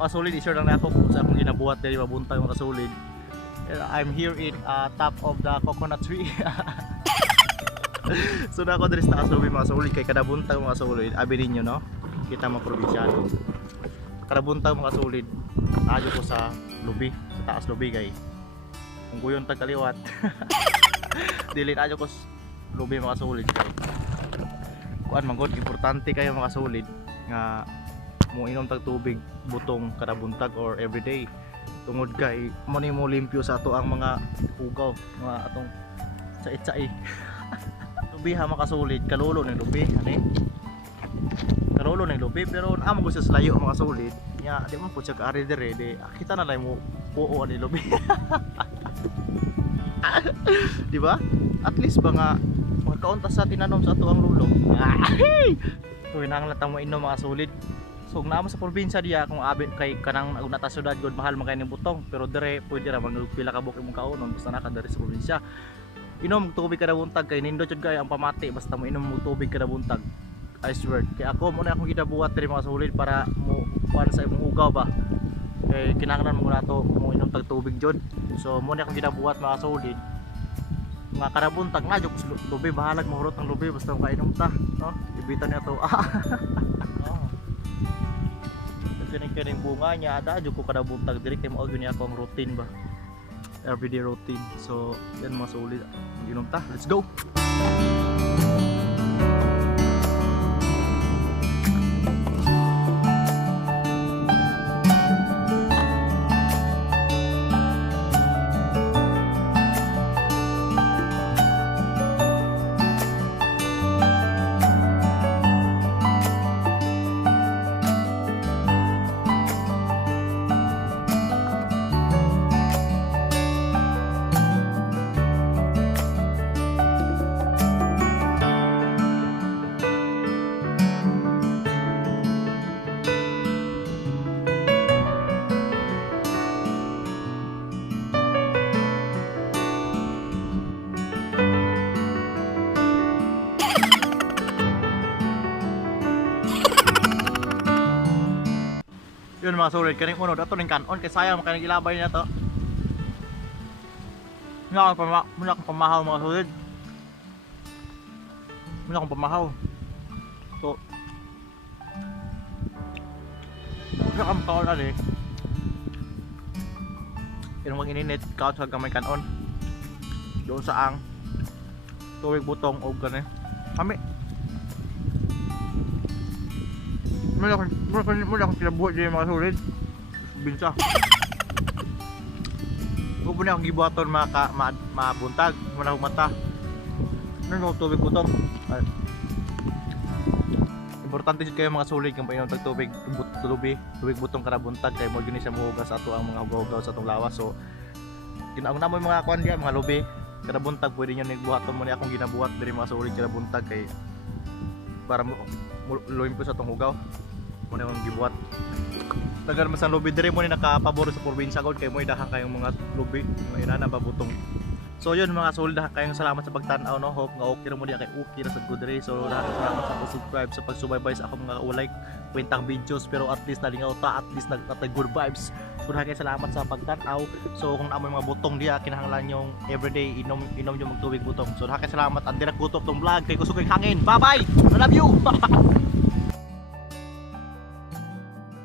mga solid, i-share lang na ako kung sa akong ginabuhat diri mabuntag mga solid. I'm here in top of the coconut tree. So na ako diri sa taas lubi mga solid kay kada buntag mga solid. Abi ninyo no. Kita mga probinsyano. Kada buntag mga solid. Ayo ko sa lubi, sa taas lubi kay kung guyon tag kaliwat. Dili ayo ko lubi mga solid kay kuan manggod importante kayo mga solid nga mo inom tag tubig butong kada buntag or everyday tungod kay mo ni mo limpyo sa ato ang mga ugaw mga atong sai-sai. Lubi ha mga solid kalulo ng lubi ani kalulo ng lubi pero amo ko sa layo mga solid nya di man po siya kaari dire di kita na lang mo puo ani lubi. Di ba at least ba nga magkaunta sa tinanom sa ato ang lulo. So hinahanglan ta mo inom mga solid. So naamo sa probinsya diya kung abi kay kanang nata syudad gud mahal man kay ning butong pero dire pwede ra magpila ka buok imong kaunon basta naka dari sa probinsya. Inom tubig kada buntag kay nindot jud kay ang pamati basta mo inom mo tubig kada buntag. I swear kay ako mo na akong ginabuhat diri mga solid para mo kuan sa imong ugaw ba. Kay kinahanglan mo nato mo inom tag tubig jud. So mo na akong ginabuhat mga solid. Mga kada buntag na jud lubi bahalag mahurot ang lubi basta kainom ta no. Ibitan niya to. Kining bunga niya ada jud ko kada buntag diri kay mao gyud niya ako ang routine ba everyday routine. So yan mga solid inom ta, let's go. Yun mga solid kaning unod ato ning kanon kay sayang makaning ilabay niya to. Muna akong pamahaw mga solid. Muna akong pamahaw. So muna akong kaon ali. Kaya mag-ininit kaot sa gamay kanon. Doon sa ang tuwig butong o gani. Kami mula akong kinabuhat dyan mga solid binsa huwag mo na akong gibuhaton mabuntag muna akong mata ano tubig butong importante dyan kayo mga solid kung painom tag tubig butong kada buntag kaya mo yun siya mahugas sa ato ang mga hugaw sa atong lawas. So kinaang namoy mga kuan diyan mga lubi kada buntag pwede nyo nagbuhaton mo na akong ginabuhat dyan mga solid kada buntag kay para mo luwin po sa atong hugaw muna akong gibuhat. Tagal mas ang lubi dire mo ni nakapabor sa probinsya gud kay mo daha kayong mga lubi may inana babutong. So yun mga solid, kayong salamat sa pagtan-aw no. Hope nga okay ra mo diya kay okay ra sa good day. So salamat sa pag-subscribe sa pagsubaybay sa akong mga like kwentang videos pero at least nalingaw ta at least nagtatay good vibes. So kayong salamat sa pagtan-aw. So kung naamo mga butong diya kinahanglan yung everyday inom yung magtubig butong. So kayong salamat and direct gutom tong vlog kay kusog kay hangin. Bye bye. I love you.